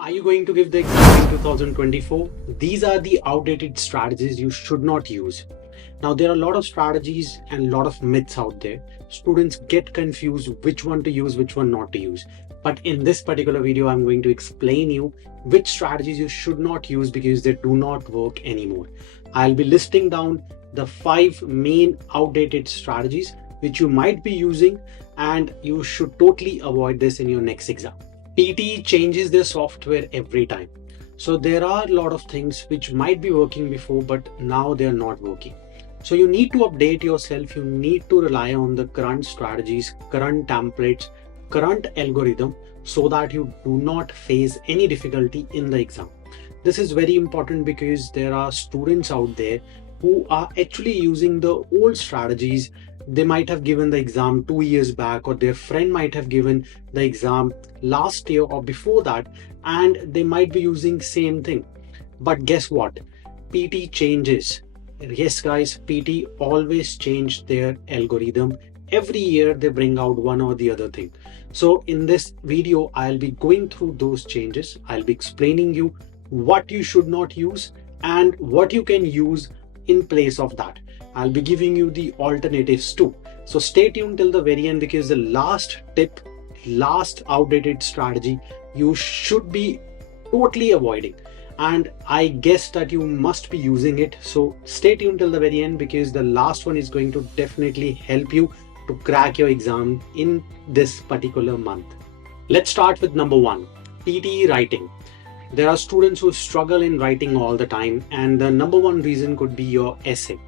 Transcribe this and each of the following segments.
Are you going to give the exam in 2024? These are the outdated strategies you should not use. Now, there are a lot of strategies and a lot of myths out there. Students get confused which one to use, which one not to use. But in this particular video, I'm going to explain you which strategies you should not use because they do not work anymore. I'll be listing down the 5 main outdated strategies which you might be using, and you should totally avoid this in your next exam. PTE changes their software every time. So there are a lot of things which might be working before, but now they're not working. So you need to update yourself. You need to rely on the current strategies, current templates, current algorithm so that you do not face any difficulty in the exam. This is very important because there are students out there who are actually using the old strategies. They might have given the exam 2 years back, or their friend might have given the exam last year or before that, and they might be using same thing. But guess what? PT changes. Yes guys, PT always change their algorithm. Every year they bring out one or the other thing. So in this video, I'll be going through those changes. I'll be explaining you what you should not use and what you can use in place of that. I'll be giving you the alternatives too. So stay tuned till the very end, because the last tip, last outdated strategy you should be totally avoiding. And I guess that you must be using it. So stay tuned till the very end, because the last one is going to definitely help you to crack your exam in this particular month. Let's start with number 1, PTE writing. There are students who struggle in writing all the time, and the number 1 reason could be your essay.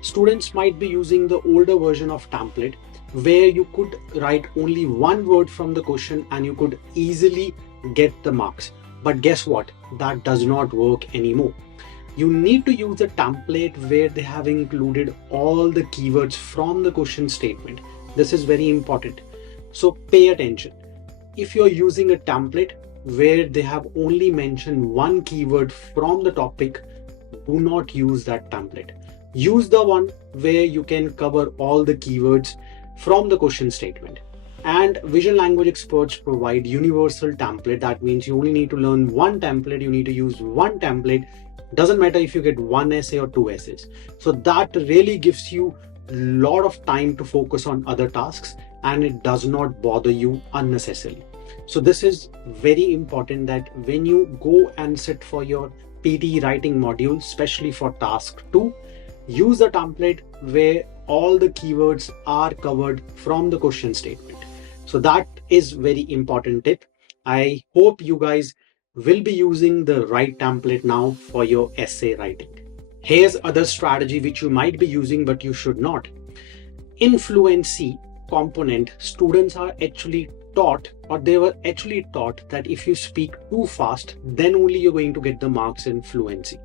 Students might be using the older version of template where you could write only one word from the question and you could easily get the marks. But guess what? That does not work anymore. You need to use a template where they have included all the keywords from the question statement. This is very important. So pay attention. If you're using a template where they have only mentioned one keyword from the topic, do not use that template. Use the one where you can cover all the keywords from the question statement. And vision language experts provide universal template. That means you only need to learn one template. You need to use one template. Doesn't matter if you get one essay or 2 essays. So that really gives you a lot of time to focus on other tasks, and it does not bother you unnecessarily. So this is very important, that when you go and sit for your PTE writing module, especially for task 2, use a template where all the keywords are covered from the question statement. So that is very important tip. I hope you guys will be using the right template now for your essay writing. Here's other strategy which you might be using but you should not. In Fluency component, students are actually taught, or they were actually taught, that if you speak too fast, then only you're going to get the marks in Fluency.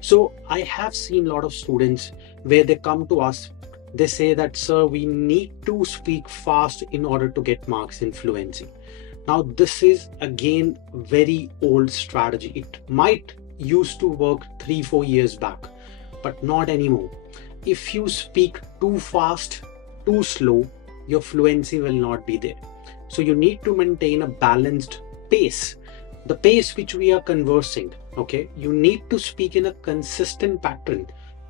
So I have seen a lot of students where they come to us, they say that, sir, we need to speak fast in order to get marks in Fluency. Now, this is again very old strategy. It might used to work 3-4 years back, but not anymore. If you speak too fast, too slow, your fluency will not be there. So you need to maintain a balanced pace. The pace which we are conversing, okay, you need to speak in a consistent pattern.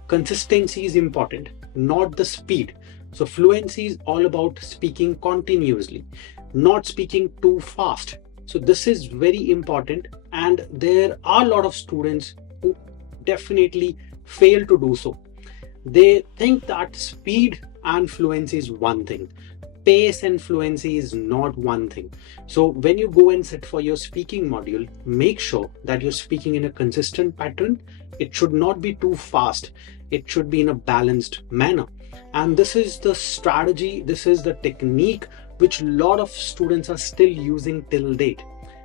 Consistency is important, not the speed. So fluency is all about speaking continuously, not speaking too fast. So this is very important, and there are a lot of students who definitely fail to do so. They think that speed and fluency is one thing. Pace and fluency is not one thing. So when you go and sit for your speaking module, make sure that you're speaking in a consistent pattern. It should not be too fast. It should be in a balanced manner. And this is the strategy, this is the technique which a lot of students are still using till date.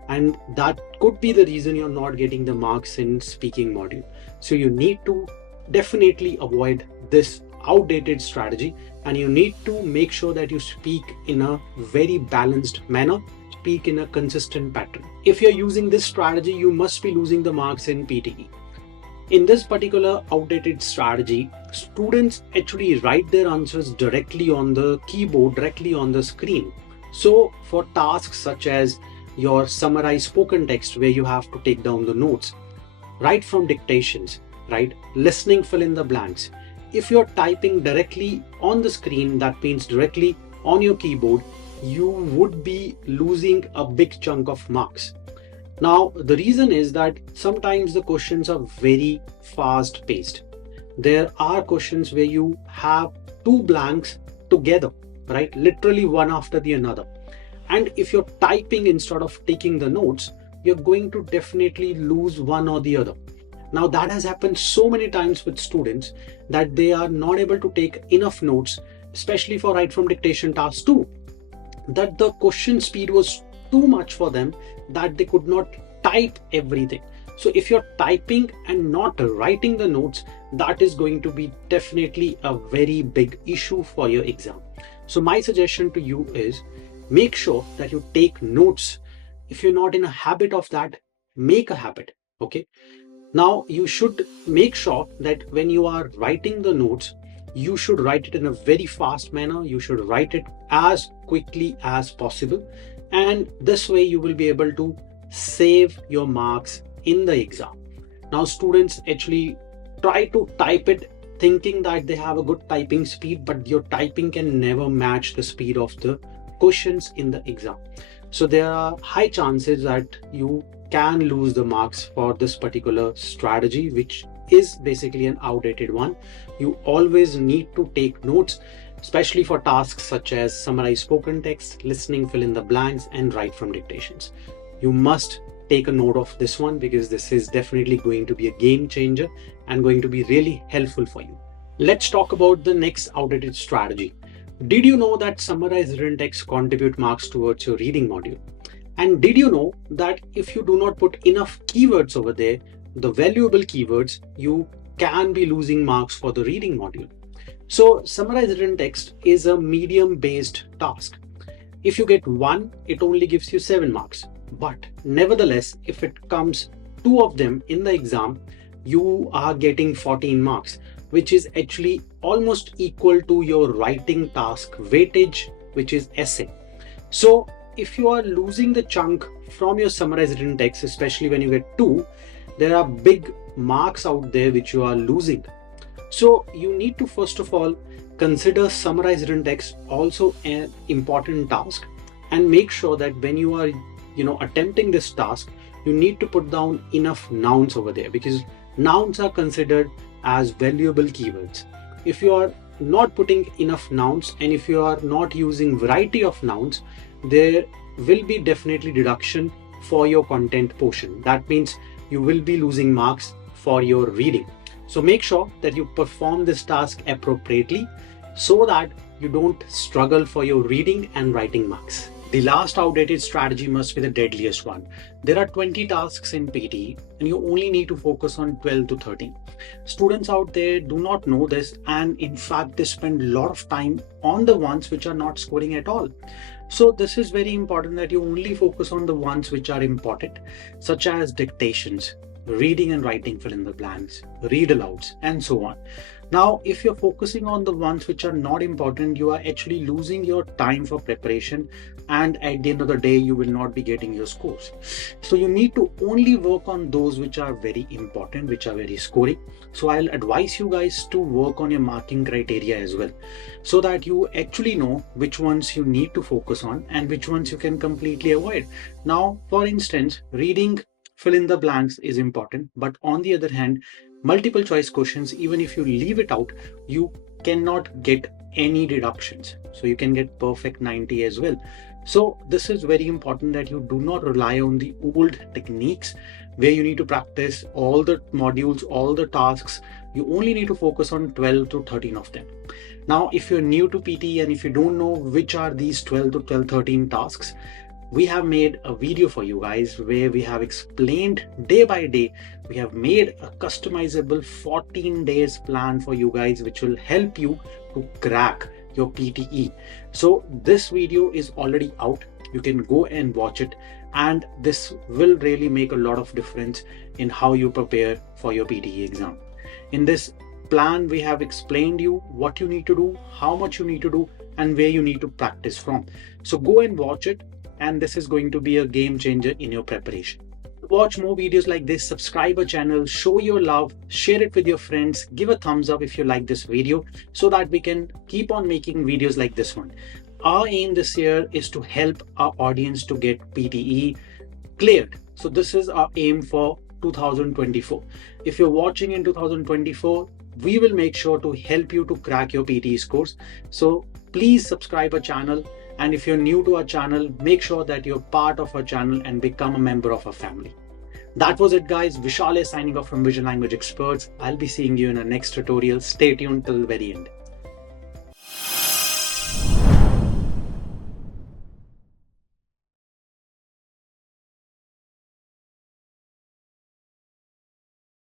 And that could be the reason you're not getting the marks in speaking module. So you need to definitely avoid this outdated strategy, and you need to make sure that you speak in a very balanced manner, speak in a consistent pattern. If you're using this strategy, you must be losing the marks in PTE. In this particular outdated strategy, students actually write their answers directly on the keyboard, directly on the screen. So for tasks such as your summarized spoken text where you have to take down the notes, write from dictations, right? Listening, fill in the blanks. If you're typing directly on the screen, that means directly on your keyboard, you would be losing a big chunk of marks. Now, the reason is that sometimes the questions are very fast paced. There are questions where you have two blanks together, right? Literally one after the another. And if you're typing instead of taking the notes, you're going to definitely lose one or the other. Now, that has happened so many times with students that they are not able to take enough notes, especially for write from dictation task 2, that the question speed was too much for them that they could not type everything. So if you're typing and not writing the notes, that is going to be definitely a very big issue for your exam. So my suggestion to you is make sure that you take notes. If you're not in a habit of that, make a habit. Okay. Now you should make sure that when you are writing the notes, you should write it in a very fast manner. You should write it as quickly as possible. And this way you will be able to save your marks in the exam. Now students actually try to type it thinking that they have a good typing speed, but your typing can never match the speed of the questions in the exam. So there are high chances that you can lose the marks for this particular strategy, which is basically an outdated one. You always need to take notes, especially for tasks such as summarize spoken text, listening, fill in the blanks, and write from dictations. You must take a note of this one because this is definitely going to be a game changer and going to be really helpful for you. Let's talk about the next outdated strategy. Did you know that summarized written text contribute marks towards your reading module? And did you know that if you do not put enough keywords over there, the valuable keywords, you can be losing marks for the reading module? So summarized written text is a medium based task. If you get 1, it only gives you 7 marks. But nevertheless, if it comes 2 of them in the exam, you are getting 14 marks, which is actually almost equal to your writing task weightage, which is essay. So if you are losing the chunk from your summarized written text, especially when you get 2, there are big marks out there which you are losing. So you need to first of all consider summarized written text also an important task, and make sure that when you are attempting this task, you need to put down enough nouns over there, because nouns are considered as valuable keywords. If you are not putting enough nouns and if you are not using variety of nouns, there will be definitely deduction for your content portion. That means you will be losing marks for your reading. So make sure that you perform this task appropriately so that you don't struggle for your reading and writing marks. The last outdated strategy must be the deadliest one. There are 20 tasks in PTE and you only need to focus on 12 to 13. Students out there do not know this, and in fact they spend a lot of time on the ones which are not scoring at all. So this is very important that you only focus on the ones which are important, such as dictations, reading and writing fill in the blanks, read alouds, and so on. Now, if you're focusing on the ones which are not important, you are actually losing your time for preparation, and at the end of the day, you will not be getting your scores. So you need to only work on those which are very important, which are very scoring. So I'll advise you guys to work on your marking criteria as well, so that you actually know which ones you need to focus on and which ones you can completely avoid. Now, for instance, reading fill in the blanks is important, but on the other hand, multiple choice questions, even if you leave it out, you cannot get any deductions. So you can get perfect 90 as well. So this is very important that you do not rely on the old techniques where you need to practice all the modules, all the tasks. You only need to focus on 12 to 13 of them. Now, if you're new to PTE and if you don't know which are these 12 to 12, 13 tasks, we have made a video for you guys where we have explained day by day. We have made a customizable 14 days plan for you guys, which will help you to crack your PTE. So this video is already out. You can go and watch it, and this will really make a lot of difference in how you prepare for your PTE exam. In this plan, we have explained you what you need to do, how much you need to do, and where you need to practice from. So go and watch it. and this is going to be a game changer in your preparation. Watch more videos like this, subscribe our channel, show your love, share it with your friends, give a thumbs up if you like this video so that we can keep on making videos like this one. Our aim this year is to help our audience to get PTE cleared. So this is our aim for 2024. If you're watching in 2024, we will make sure to help you to crack your PTE scores. So please subscribe our channel. And if you're new to our channel, make sure that you're part of our channel and become a member of our family. That was it, guys. Vishal is signing off from Vision Language Experts. I'll be seeing you in our next tutorial. Stay tuned till the very end.